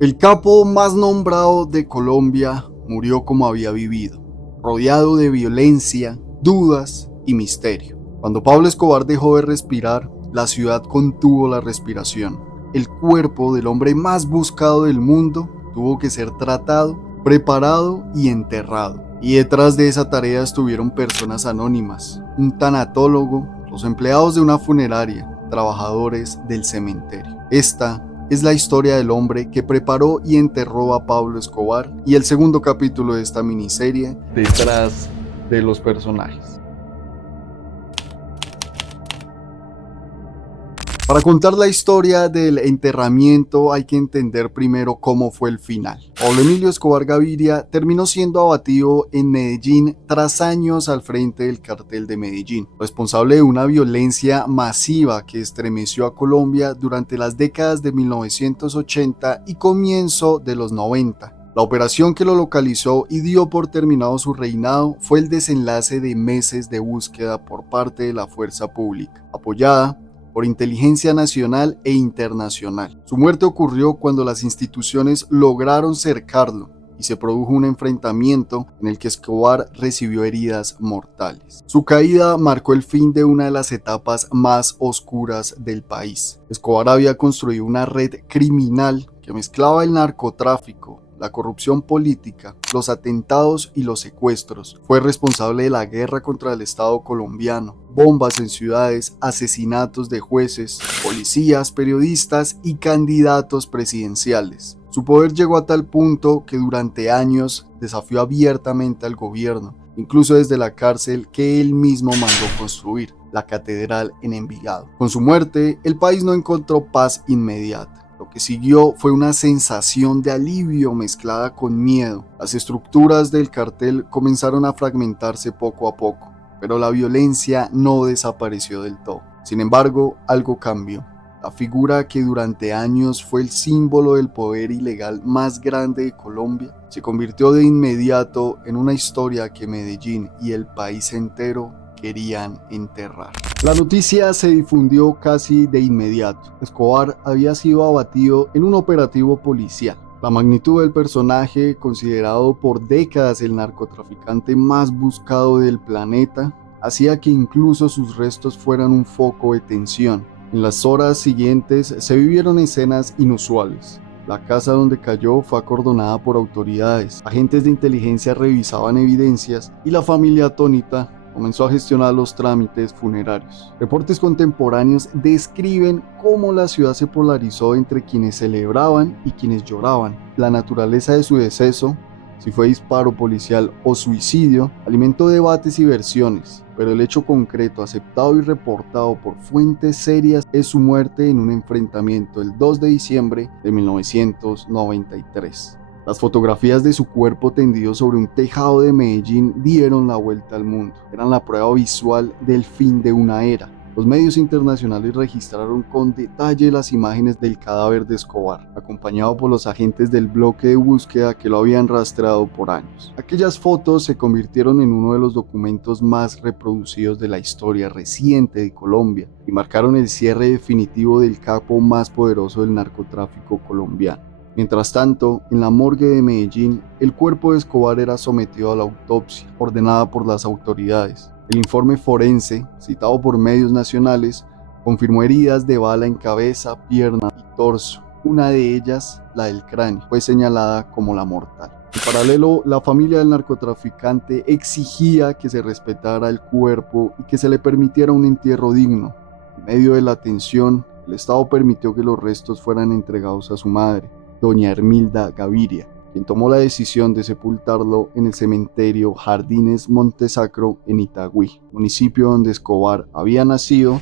El capo más nombrado de Colombia murió como había vivido, rodeado de violencia, dudas y misterio. Cuando Pablo Escobar dejó de respirar, la ciudad contuvo la respiración. El cuerpo del hombre más buscado del mundo tuvo que ser tratado, preparado y enterrado. Y detrás de esa tarea estuvieron personas anónimas, un tanatólogo, los empleados de una funeraria, trabajadores del cementerio. Esta es la historia del hombre que preparó y enterró a Pablo Escobar y el segundo capítulo de esta miniserie, Detrás de los personajes. Para contar la historia del enterramiento hay que entender primero cómo fue el final. Pablo Emilio Escobar Gaviria terminó siendo abatido en Medellín tras años al frente del cartel de Medellín, responsable de una violencia masiva que estremeció a Colombia durante las décadas de 1980 y comienzo de los 90. La operación que lo localizó y dio por terminado su reinado fue el desenlace de meses de búsqueda por parte de la fuerza pública, apoyada por inteligencia nacional e internacional. Su muerte ocurrió cuando las instituciones lograron cercarlo y se produjo un enfrentamiento en el que Escobar recibió heridas mortales. Su caída marcó el fin de una de las etapas más oscuras del país. Escobar había construido una red criminal que mezclaba el narcotráfico, la corrupción política, los atentados y los secuestros. Fue responsable de la guerra contra el Estado colombiano, bombas en ciudades, asesinatos de jueces, policías, periodistas y candidatos presidenciales. Su poder llegó a tal punto que durante años desafió abiertamente al gobierno, incluso desde la cárcel que él mismo mandó construir, la catedral en Envigado. Con su muerte, el país no encontró paz inmediata. Lo que siguió fue una sensación de alivio mezclada con miedo. Las estructuras del cartel comenzaron a fragmentarse poco a poco, pero la violencia no desapareció del todo. Sin embargo, algo cambió. La figura que durante años fue el símbolo del poder ilegal más grande de Colombia se convirtió de inmediato en una historia que Medellín y el país entero querían enterrar. La noticia se difundió casi de inmediato. Escobar había sido abatido en un operativo policial. La magnitud del personaje, considerado por décadas el narcotraficante más buscado del planeta, hacía que incluso sus restos fueran un foco de tensión. En las horas siguientes se vivieron escenas inusuales. La casa donde cayó fue acordonada por autoridades, agentes de inteligencia revisaban evidencias y la familia atónita comenzó a gestionar los trámites funerarios. Reportes contemporáneos describen cómo la ciudad se polarizó entre quienes celebraban y quienes lloraban. La naturaleza de su deceso, si fue disparo policial o suicidio, alimentó debates y versiones, pero el hecho concreto, aceptado y reportado por fuentes serias, es su muerte en un enfrentamiento el 2 de diciembre de 1993. Las fotografías de su cuerpo tendido sobre un tejado de Medellín dieron la vuelta al mundo. Eran la prueba visual del fin de una era. Los medios internacionales registraron con detalle las imágenes del cadáver de Escobar, acompañado por los agentes del bloque de búsqueda que lo habían rastreado por años. Aquellas fotos se convirtieron en uno de los documentos más reproducidos de la historia reciente de Colombia y marcaron el cierre definitivo del capo más poderoso del narcotráfico colombiano. Mientras tanto, en la morgue de Medellín, el cuerpo de Escobar era sometido a la autopsia, ordenada por las autoridades. El informe forense, citado por medios nacionales, confirmó heridas de bala en cabeza, pierna y torso. Una de ellas, la del cráneo, fue señalada como la mortal. En paralelo, la familia del narcotraficante exigía que se respetara el cuerpo y que se le permitiera un entierro digno. En medio de la tensión, el Estado permitió que los restos fueran entregados a su madre, doña Hermilda Gaviria, quien tomó la decisión de sepultarlo en el cementerio Jardines Montesacro en Itagüí, municipio donde Escobar había nacido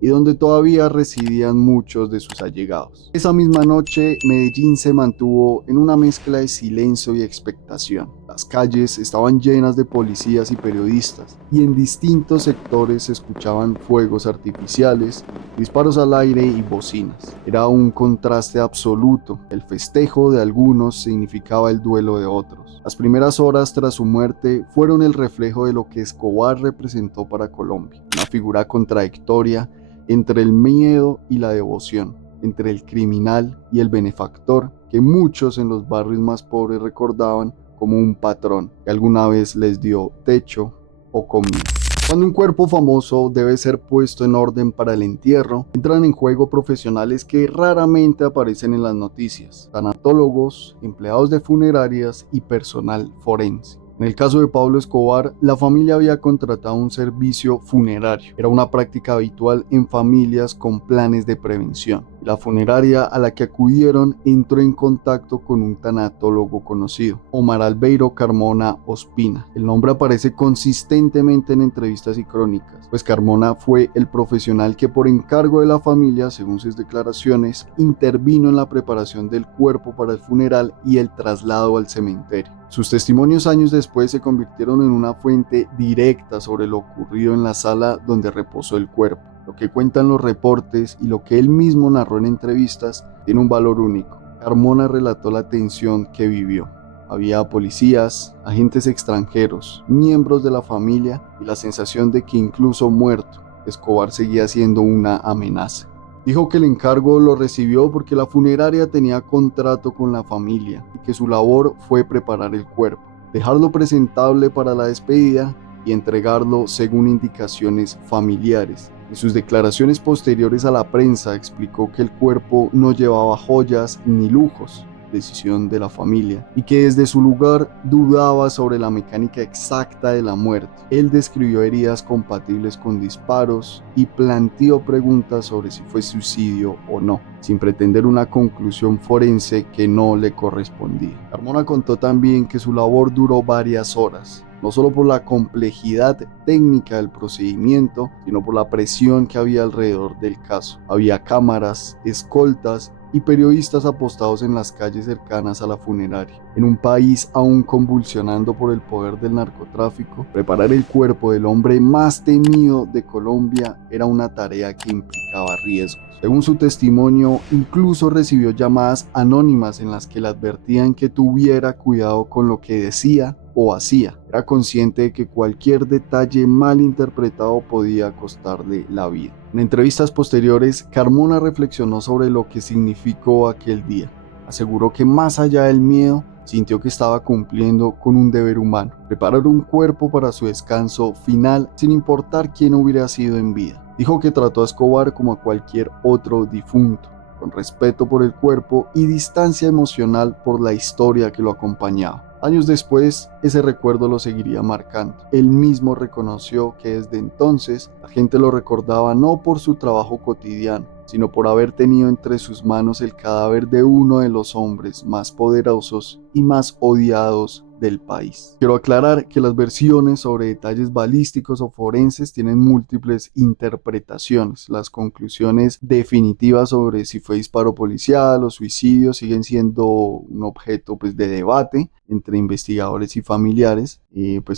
y donde todavía residían muchos de sus allegados. Esa misma noche, Medellín se mantuvo en una mezcla de silencio y expectación. Las calles estaban llenas de policías y periodistas, y en distintos sectores se escuchaban fuegos artificiales, disparos al aire y bocinas. Era un contraste absoluto. El festejo de algunos significaba el duelo de otros. Las primeras horas tras su muerte fueron el reflejo de lo que Escobar representó para Colombia, una figura contradictoria entre el miedo y la devoción, entre el criminal y el benefactor que muchos en los barrios más pobres recordaban como un patrón que alguna vez les dio techo o comida. Cuando un cuerpo famoso debe ser puesto en orden para el entierro, entran en juego profesionales que raramente aparecen en las noticias: tanatólogos, empleados de funerarias y personal forense. En el caso de Pablo Escobar, la familia había contratado un servicio funerario. Era una práctica habitual en familias con planes de prevención. La funeraria a la que acudieron entró en contacto con un tanatólogo conocido, Omar Albeiro Carmona Ospina. El nombre aparece consistentemente en entrevistas y crónicas, pues Carmona fue el profesional que por encargo de la familia, según sus declaraciones, intervino en la preparación del cuerpo para el funeral y el traslado al cementerio. Sus testimonios años después se convirtieron en una fuente directa sobre lo ocurrido en la sala donde reposó el cuerpo. Lo que cuentan los reportes y lo que él mismo narró en entrevistas tiene un valor único. Carmona relató la tensión que vivió. Había policías, agentes extranjeros, miembros de la familia y la sensación de que incluso muerto, Escobar seguía siendo una amenaza. Dijo que el encargo lo recibió porque la funeraria tenía contrato con la familia y que su labor fue preparar el cuerpo, dejarlo presentable para la despedida y entregarlo según indicaciones familiares. En sus declaraciones posteriores a la prensa explicó que el cuerpo no llevaba joyas ni lujos, decisión de la familia, y que desde su lugar dudaba sobre la mecánica exacta de la muerte. Él describió heridas compatibles con disparos y planteó preguntas sobre si fue suicidio o no, sin pretender una conclusión forense que no le correspondía. Carmona contó también que su labor duró varias horas, no solo por la complejidad técnica del procedimiento, sino por la presión que había alrededor del caso. Había cámaras, escoltas y periodistas apostados en las calles cercanas a la funeraria. En un país aún convulsionando por el poder del narcotráfico, preparar el cuerpo del hombre más temido de Colombia era una tarea que implicaba riesgos. Según su testimonio, incluso recibió llamadas anónimas en las que le advertían que tuviera cuidado con lo que decía o hacía. Era consciente de que cualquier detalle mal interpretado podía costarle la vida. En entrevistas posteriores, Carmona reflexionó sobre lo que significó aquel día. Aseguró que más allá del miedo, sintió que estaba cumpliendo con un deber humano: preparar un cuerpo para su descanso final sin importar quién hubiera sido en vida. Dijo que trató a Escobar como a cualquier otro difunto, con respeto por el cuerpo y distancia emocional por la historia que lo acompañaba. Años después, ese recuerdo lo seguiría marcando. Él mismo reconoció que desde entonces la gente lo recordaba no por su trabajo cotidiano, sino por haber tenido entre sus manos el cadáver de uno de los hombres más poderosos y más odiados del país. Quiero aclarar que las versiones sobre detalles balísticos o forenses tienen múltiples interpretaciones. Las conclusiones definitivas sobre si fue disparo policial o suicidio siguen siendo un objeto de debate entre investigadores y familiares.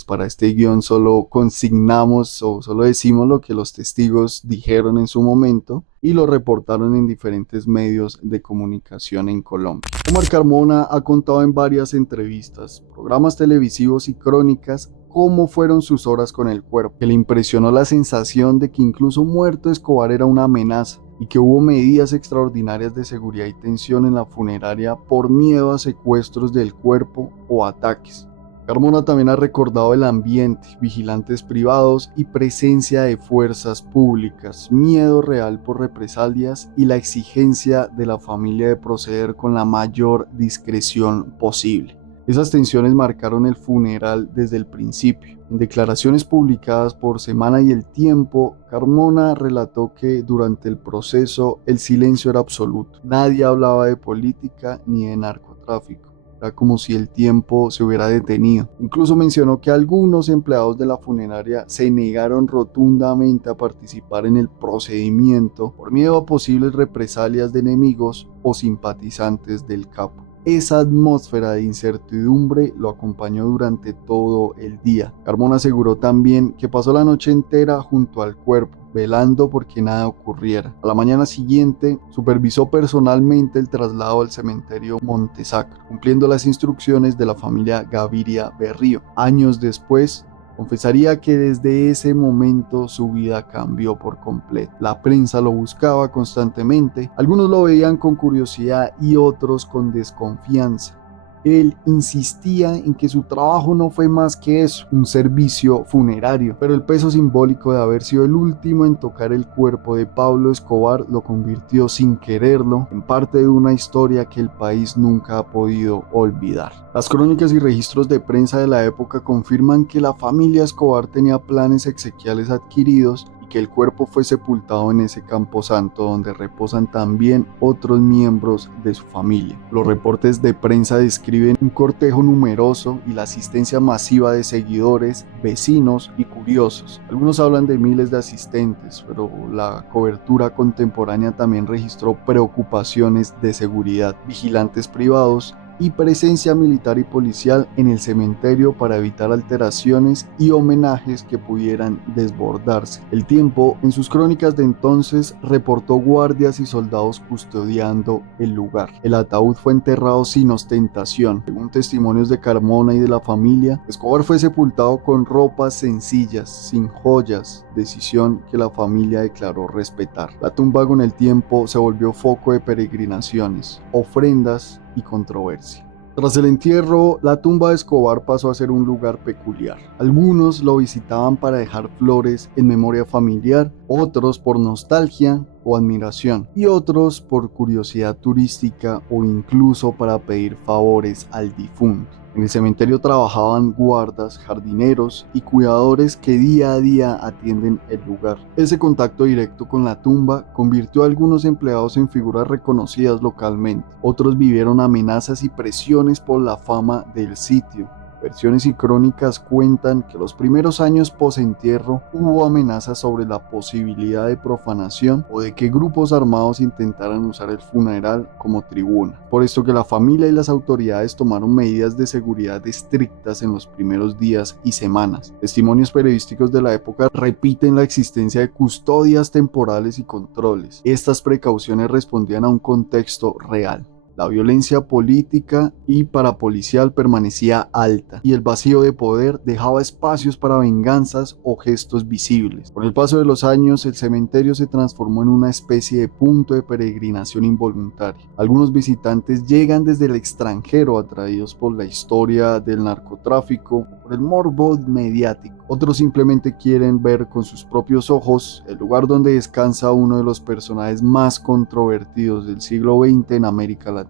Para este guión solo consignamos o solo decimos lo que los testigos dijeron en su momento y lo reportaron en diferentes medios de comunicación en Colombia. Omar Carmona ha contado en varias entrevistas, programas televisivos y crónicas cómo fueron sus horas con el cuerpo, que le impresionó la sensación de que incluso muerto Escobar era una amenaza y que hubo medidas extraordinarias de seguridad y tensión en la funeraria por miedo a secuestros del cuerpo o ataques. Carmona también ha recordado el ambiente, vigilantes privados y presencia de fuerzas públicas, miedo real por represalias y la exigencia de la familia de proceder con la mayor discreción posible. Esas tensiones marcaron el funeral desde el principio. En declaraciones publicadas por Semana y El Tiempo, Carmona relató que durante el proceso el silencio era absoluto. Nadie hablaba de política ni de narcotráfico. Era como si el tiempo se hubiera detenido. Incluso mencionó que algunos empleados de la funeraria se negaron rotundamente a participar en el procedimiento por miedo a posibles represalias de enemigos o simpatizantes del capo. Esa atmósfera de incertidumbre lo acompañó durante todo el día. Carmona aseguró también que pasó la noche entera junto al cuerpo, velando porque nada ocurriera. A la mañana siguiente, supervisó personalmente el traslado al cementerio Montesacro, cumpliendo las instrucciones de la familia Gaviria Berrío. Años después, Confesaría que desde ese momento su vida cambió por completo. La prensa lo buscaba constantemente, algunos lo veían con curiosidad y otros con desconfianza. Él insistía en que su trabajo no fue más que eso, un servicio funerario, pero el peso simbólico de haber sido el último en tocar el cuerpo de Pablo Escobar lo convirtió sin quererlo en parte de una historia que el país nunca ha podido olvidar. Las crónicas y registros de prensa de la época confirman que la familia Escobar tenía planes exequiales adquiridos y que el cuerpo fue sepultado en ese camposanto donde reposan también otros miembros de su familia. Los reportes de prensa describen un cortejo numeroso y la asistencia masiva de seguidores, vecinos y curiosos. Algunos hablan de miles de asistentes, pero la cobertura contemporánea también registró preocupaciones de seguridad, vigilantes privados y presencia militar y policial en el cementerio para evitar alteraciones y homenajes que pudieran desbordarse. El Tiempo, en sus crónicas de entonces, reportó guardias y soldados custodiando el lugar. El ataúd fue enterrado sin ostentación. Según testimonios de Carmona y de la familia, Escobar fue sepultado con ropas sencillas, sin joyas, decisión que la familia declaró respetar. La tumba con el tiempo se volvió foco de peregrinaciones, ofrendas y controversia. Tras el entierro, la tumba de Escobar pasó a ser un lugar peculiar. Algunos lo visitaban para dejar flores en memoria familiar, otros por nostalgia o admiración, y otros por curiosidad turística o incluso para pedir favores al difunto. En el cementerio trabajaban guardas, jardineros y cuidadores que día a día atienden el lugar. Ese contacto directo con la tumba convirtió a algunos empleados en figuras reconocidas localmente. Otros vivieron amenazas y presiones por la fama del sitio. Versiones y crónicas cuentan que los primeros años post-entierro hubo amenazas sobre la posibilidad de profanación o de que grupos armados intentaran usar el funeral como tribuna. Por esto que la familia y las autoridades tomaron medidas de seguridad estrictas en los primeros días y semanas. Testimonios periodísticos de la época repiten la existencia de custodias temporales y controles. Estas precauciones respondían a un contexto real. La violencia política y parapolicial permanecía alta y el vacío de poder dejaba espacios para venganzas o gestos visibles. Con el paso de los años, el cementerio se transformó en una especie de punto de peregrinación involuntaria. Algunos visitantes llegan desde el extranjero atraídos por la historia del narcotráfico o por el morbo mediático. Otros simplemente quieren ver con sus propios ojos el lugar donde descansa uno de los personajes más controvertidos del siglo XX en América Latina.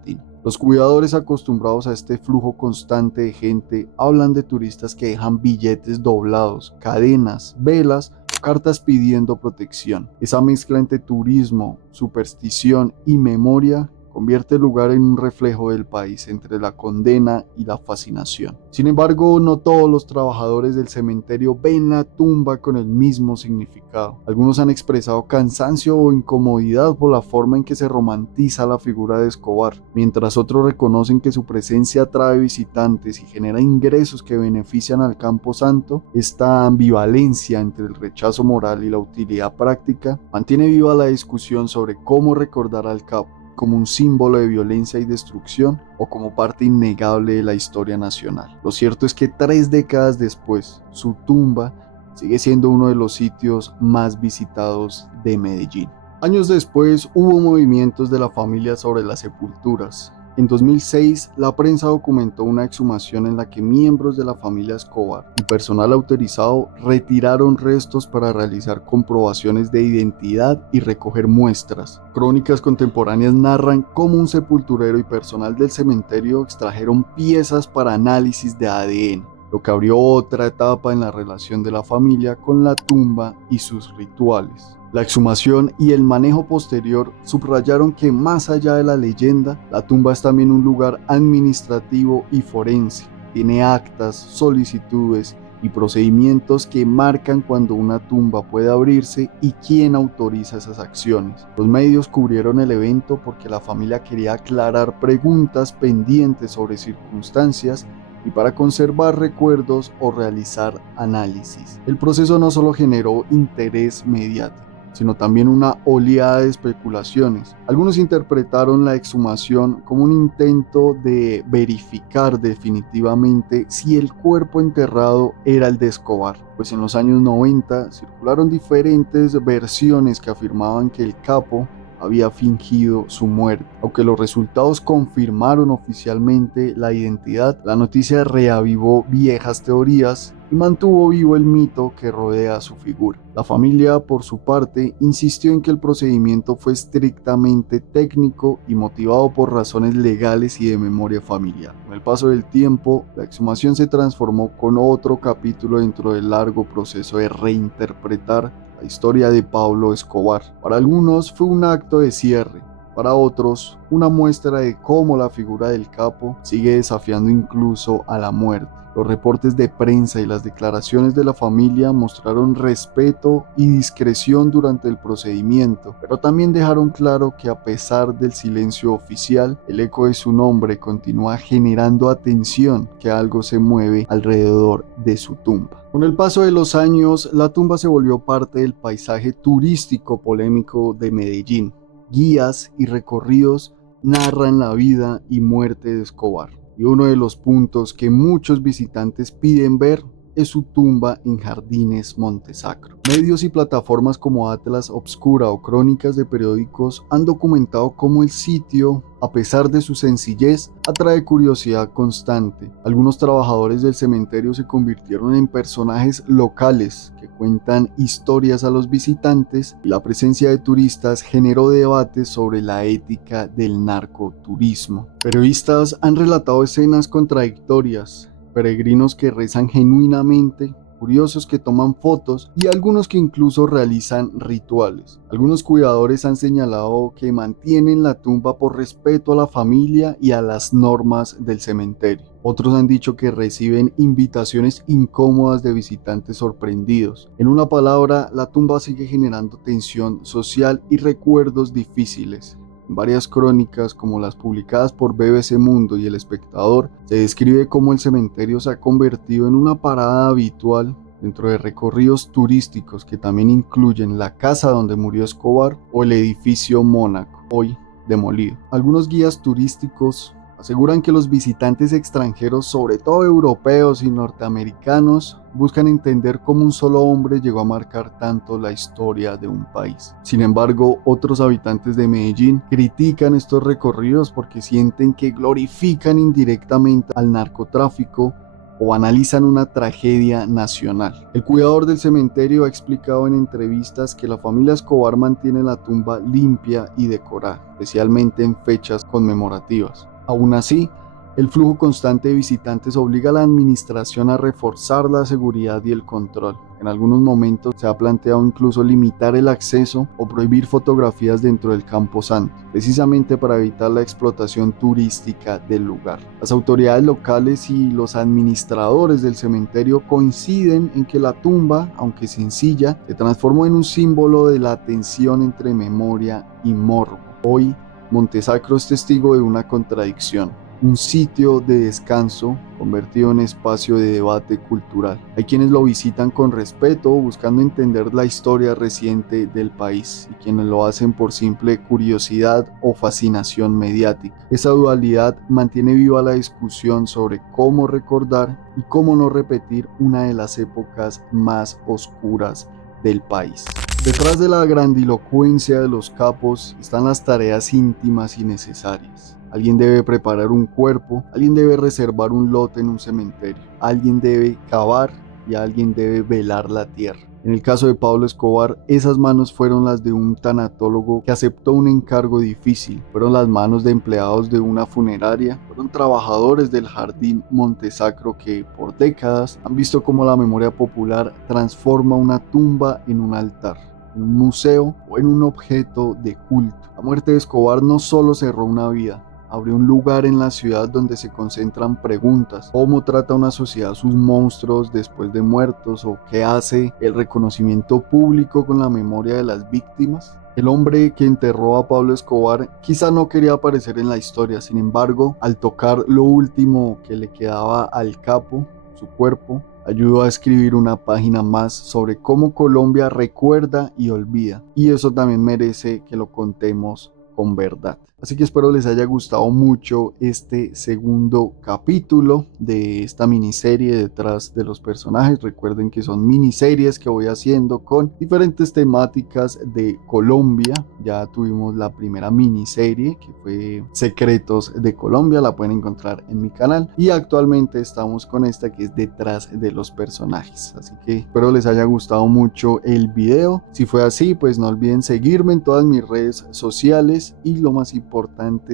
Los cuidadores acostumbrados a este flujo constante de gente hablan de turistas que dejan billetes doblados, cadenas, velas o cartas pidiendo protección. Esa mezcla entre turismo, superstición y memoria convierte el lugar en un reflejo del país entre la condena y la fascinación. Sin embargo, no todos los trabajadores del cementerio ven la tumba con el mismo significado. Algunos han expresado cansancio o incomodidad por la forma en que se romantiza la figura de Escobar, mientras otros reconocen que su presencia atrae visitantes y genera ingresos que benefician al Camposanto. Esta ambivalencia entre el rechazo moral y la utilidad práctica mantiene viva la discusión sobre cómo recordar al capo, como un símbolo de violencia y destrucción o como parte innegable de la historia nacional. Lo cierto es que 3 décadas después, su tumba sigue siendo uno de los sitios más visitados de Medellín. Años después hubo movimientos de la familia sobre las sepulturas. En 2006, la prensa documentó una exhumación en la que miembros de la familia Escobar y personal autorizado retiraron restos para realizar comprobaciones de identidad y recoger muestras. Crónicas contemporáneas narran cómo un sepulturero y personal del cementerio extrajeron piezas para análisis de ADN, lo que abrió otra etapa en la relación de la familia con la tumba y sus rituales. La exhumación y el manejo posterior subrayaron que más allá de la leyenda, la tumba es también un lugar administrativo y forense. Tiene actas, solicitudes y procedimientos que marcan cuando una tumba puede abrirse y quién autoriza esas acciones. Los medios cubrieron el evento porque la familia quería aclarar preguntas pendientes sobre circunstancias y para conservar recuerdos o realizar análisis. El proceso no solo generó interés mediático, sino también una oleada de especulaciones. Algunos interpretaron la exhumación como un intento de verificar definitivamente si el cuerpo enterrado era el de Escobar, pues en los años 90 circularon diferentes versiones que afirmaban que el capo había fingido su muerte. Aunque los resultados confirmaron oficialmente la identidad, la noticia reavivó viejas teorías y mantuvo vivo el mito que rodea su figura. La familia, por su parte, insistió en que el procedimiento fue estrictamente técnico y motivado por razones legales y de memoria familiar. Con el paso del tiempo, la exhumación se transformó con otro capítulo dentro del largo proceso de reinterpretar la historia de Pablo Escobar. Para algunos fue un acto de cierre, para otros una muestra de cómo la figura del capo sigue desafiando incluso a la muerte. Los reportes de prensa y las declaraciones de la familia mostraron respeto y discreción durante el procedimiento, pero también dejaron claro que a pesar del silencio oficial, el eco de su nombre continúa generando atención, que algo se mueve alrededor de su tumba. Con el paso de los años, la tumba se volvió parte del paisaje turístico polémico de Medellín. Guías y recorridos narran la vida y muerte de Escobar. Y uno de los puntos que muchos visitantes piden ver es su tumba en Jardines Montesacro. Medios y plataformas como Atlas Obscura o crónicas de periódicos han documentado cómo el sitio, a pesar de su sencillez, atrae curiosidad constante. Algunos trabajadores del cementerio se convirtieron en personajes locales que cuentan historias a los visitantes, y la presencia de turistas generó debates sobre la ética del narcoturismo. Periodistas han relatado escenas contradictorias: peregrinos que rezan genuinamente, curiosos que toman fotos y algunos que incluso realizan rituales. Algunos cuidadores han señalado que mantienen la tumba por respeto a la familia y a las normas del cementerio. Otros han dicho que reciben invitaciones incómodas de visitantes sorprendidos. En una palabra, la tumba sigue generando tensión social y recuerdos difíciles. En varias crónicas, como las publicadas por BBC Mundo y El Espectador, se describe cómo el cementerio se ha convertido en una parada habitual dentro de recorridos turísticos que también incluyen la casa donde murió Escobar o el edificio Mónaco, hoy demolido. Algunos guías turísticos aseguran que los visitantes extranjeros, sobre todo europeos y norteamericanos, buscan entender cómo un solo hombre llegó a marcar tanto la historia de un país. Sin embargo, otros habitantes de Medellín critican estos recorridos porque sienten que glorifican indirectamente al narcotráfico o analizan una tragedia nacional. El cuidador del cementerio ha explicado en entrevistas que la familia Escobar mantiene la tumba limpia y decorada, especialmente en fechas conmemorativas. Aún así, el flujo constante de visitantes obliga a la administración a reforzar la seguridad y el control. En algunos momentos se ha planteado incluso limitar el acceso o prohibir fotografías dentro del camposanto, precisamente para evitar la explotación turística del lugar. Las autoridades locales y los administradores del cementerio coinciden en que la tumba, aunque sencilla, se transformó en un símbolo de la tensión entre memoria y morbo. Hoy, Montesacro es testigo de una contradicción: un sitio de descanso convertido en espacio de debate cultural. Hay quienes lo visitan con respeto, buscando entender la historia reciente del país, y quienes lo hacen por simple curiosidad o fascinación mediática. Esa dualidad mantiene viva la discusión sobre cómo recordar y cómo no repetir una de las épocas más oscuras del país. Detrás de la grandilocuencia de los capos están las tareas íntimas y necesarias. Alguien debe preparar un cuerpo, alguien debe reservar un lote en un cementerio, alguien debe cavar y alguien debe velar la tierra. En el caso de Pablo Escobar, esas manos fueron las de un tanatólogo que aceptó un encargo difícil, fueron las manos de empleados de una funeraria, fueron trabajadores del Jardín Montesacro que por décadas han visto cómo la memoria popular transforma una tumba en un altar, en un museo o en un objeto de culto. La muerte de Escobar no solo cerró una vida, abrió un lugar en la ciudad donde se concentran preguntas: ¿cómo trata una sociedad sus monstruos después de muertos? ¿O qué hace el reconocimiento público con la memoria de las víctimas? El hombre que enterró a Pablo Escobar quizá no quería aparecer en la historia. Sin embargo, al tocar lo último que le quedaba al capo, su cuerpo, ayudó a escribir una página más sobre cómo Colombia recuerda y olvida, y eso también merece que lo contemos con verdad. Así que espero les haya gustado mucho este segundo capítulo de esta miniserie detrás de los personajes. Recuerden que son miniseries que voy haciendo con diferentes temáticas de Colombia. Ya tuvimos la primera miniserie que fue Secretos de Colombia, la pueden encontrar en mi canal, y actualmente estamos con esta que es detrás de los personajes. Así que espero les haya gustado mucho el video. Si fue así, pues no olviden seguirme en todas mis redes sociales y lo más importante,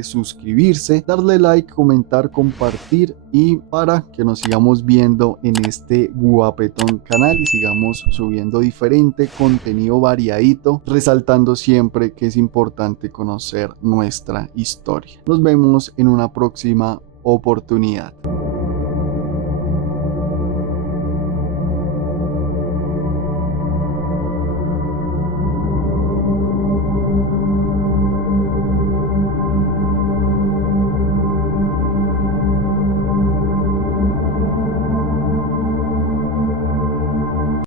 suscribirse, darle like, comentar, compartir, y para que nos sigamos viendo en este guapetón canal y sigamos subiendo diferente contenido variadito, resaltando siempre que es importante conocer nuestra historia. Nos vemos en una próxima oportunidad.